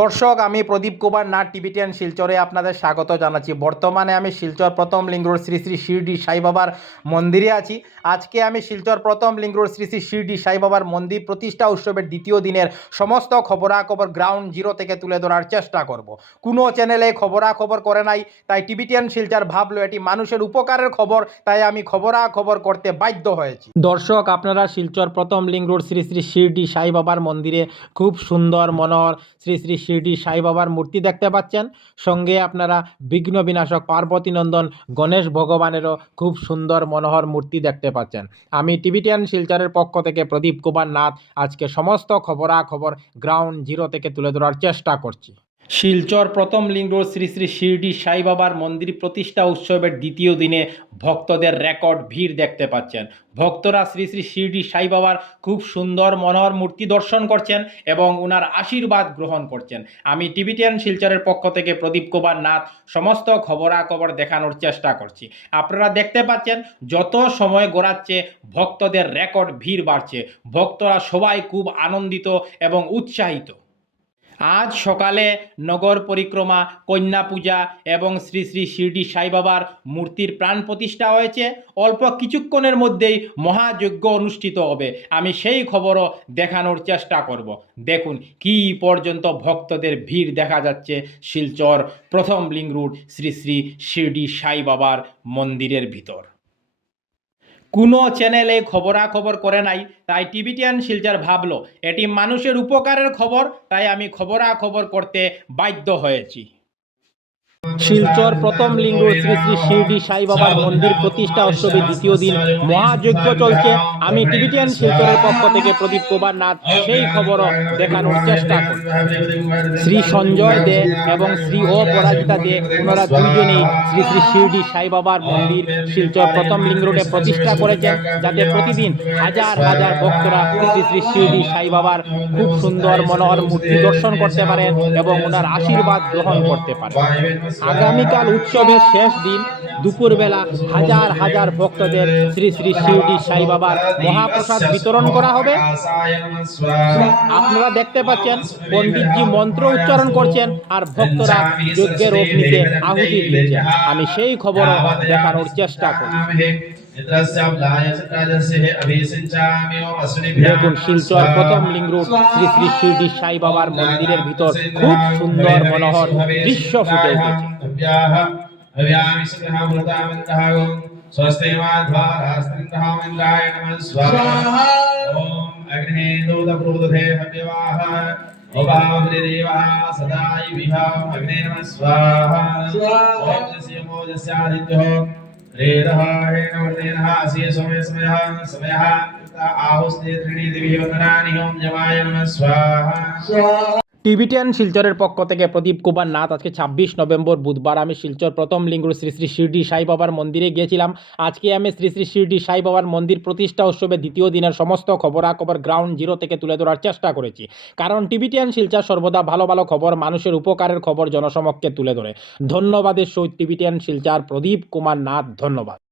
দর্শক, আমি প্রদীপ কুমার নাথ টিভিটিয়ান শিলচরে আপনাদের স্বাগত জানাচ্ছি। বর্তমানে আমি শিলচর প্রথম লিঙ্ক রোড শ্রী শ্রী শিরডি সাই বাবার মন্দিরে আছি। আজকে আমি শিলচর প্রথম লিঙ্ক রোড শ্রী শ্রী শিরডি সাই বাবার মন্দির প্রতিষ্ঠা উৎসবের দ্বিতীয় দিনের সমস্ত খবরাখবর গ্রাউন্ড জিরো থেকে তুলে ধরার চেষ্টা করব। কোনো চ্যানেলে খবরাখবর করে নাই, তাই টিভিটিয়ান শিলচর ভাবলো এটি মানুষের উপকারের খবর, তাই আমি খবরাখবর করতে বাধ্য হয়েছি। দর্শক, আপনারা শিলচর প্রথম লিঙ্ক রোড শ্রী শ্রী শিরডি সাই বাবার মন্দিরে খুব সুন্দর মনোহর শ্রী শ্রী শিরডি সাই বাবার মূর্তি দেখতে পাচ্ছেন। সঙ্গে আপনারা বিঘ্ন বিনাশক পার্বতী নন্দন গণেশ ভগবানেরও খুব সুন্দর মনোহর মূর্তি দেখতে পাচ্ছেন। আমি টিভিটিয়ান শিলচরের পক্ষ থেকে প্রদীপ কুমার নাথ আজকে সমস্ত খবরাখবর গ্রাউন্ড জিরো থেকে তুলে ধরার চেষ্টা করছি। শিলচর প্রথম লিঙ্ক রোড শ্রী শ্রী শিরডি সাই বাবার মন্দির প্রতিষ্ঠা উৎসবের দ্বিতীয় দিনে ভক্তদের রেকর্ড ভিড় দেখতে পাচ্ছেন। ভক্তরা শ্রী শ্রী শিরডি সাই বাবার খুব সুন্দর মনোহর মূর্তি দর্শন করছেন এবং ওনার আশীর্বাদ গ্রহণ করছেন। আমি টিভিটিয়ান শিলচরের পক্ষ থেকে প্রদীপ কুমার নাথ সমস্ত খবরাখবর দেখানোর চেষ্টা করছি। আপনারা দেখতে পাচ্ছেন যত সময় গড়াচ্ছে ভক্তদের রেকর্ড ভিড় বাড়ছে। ভক্তরা সবাই খুব আনন্দিত এবং উৎসাহিত। আজ সকালে নগর পরিক্রমা, কন্যা পূজা এবং শ্রী শ্রী শিরডি সাই বাবার মূর্তির প্রাণ প্রতিষ্ঠা হয়েছে। অল্প কিছুক্ষণের মধ্যেই মহাযজ্ঞ অনুষ্ঠিত হবে। আমি সেই খবরও দেখানোর চেষ্টা করব। দেখুন কি পর্যন্ত ভক্তদের ভিড় দেখা যাচ্ছে শিলচর প্রথম লিঙ্ক রোড শ্রী শ্রী শিরডি সাই বাবার মন্দিরের ভিতর। কোনো চ্যানেলে খবরাখবর করে নাই, তাই টিভিটিয়ান শিলচর ভাবলো এটি মানুষের উপকারের খবর, তাই আমি খবরাখবর করতে বাধ্য হয়েছি। শিলচর প্রথম লিঙ্ক রোড শ্রী শ্রী শিরডি সাই বাবার মন্দির প্রতিষ্ঠা উৎসবের দ্বিতীয় দিন মহাযজ্ঞ চলছে। আমি টিভিটিয়ান শিলচরের পক্ষ থেকে প্রদীপ কুমার নাথ সেই খবরও দেখানোর চেষ্টা করি। শ্রী সঞ্জয় দে এবং শ্রী অপরাজিতা দে, ওনারা দুইজনেই শ্রী শ্রী শিরডি সাই বাবার মন্দির শিলচর প্রথম লিঙ্ক রোডে প্রতিষ্ঠা করেছেন, যাতে প্রতিদিন হাজার হাজার ভক্তরা শ্রী শ্রী শিরডি সাই বাবার খুব সুন্দর মনোহর মূর্তি দর্শন করতে পারেন এবং ওনার আশীর্বাদ গ্রহণ করতে পারেন। আগামীকাল উৎসবের শেষ দিন দুপুরবেলা হাজার হাজার ভক্তদের শ্রী শ্রী শিরডি সাই বাবার মহাপ্রসাদ বিতরণ করা হবে। আপনারা দেখতে পাচ্ছেন পণ্ডিতজি মন্ত্র উচ্চারণ করছেন আর ভক্তরা যজ্ঞের অগ্নিতে আহুতি দিচ্ছেন। আমি সেই খবর দেখানোর চেষ্টা করছি। দেখুন শিলচর প্রথম লিঙ্ক রোড শ্রী শ্রী শিরডি সাই বাবার মন্দিরের ভিতর খুব সুন্দর মনোহর দৃশ্য ফুটে উঠেছে। টিভিটিয়ান শিলচরের পক্ষ থেকে প্রদীপ কুমার নাথ। আজকে 26 নভেম্বর বুধবার আমি শিলচর প্রথম লিঙ্ক রোড শ্রী শ্রী শিরডি সাই বাবার মন্দিরে গিয়েছিলাম। আজকে আমি শ্রী শ্রী শিরডি সাই বাবার মন্দির প্রতিষ্ঠা উৎসবের দ্বিতীয় দিনের সমস্ত খবরাখবর গ্রাউন্ড জিরো থেকে তুলে ধরার চেষ্টা করেছি, কারণ টিভিটিয়ান শিলচর সর্বদা ভালো ভালো খবর, মানুষের উপকারের খবর জনসমক্ষে তুলে ধরে। ধন্যবাদের সহিত টিভিটিয়ান শিলচর প্রদীপ কুমার নাথ, ধন্যবাদ।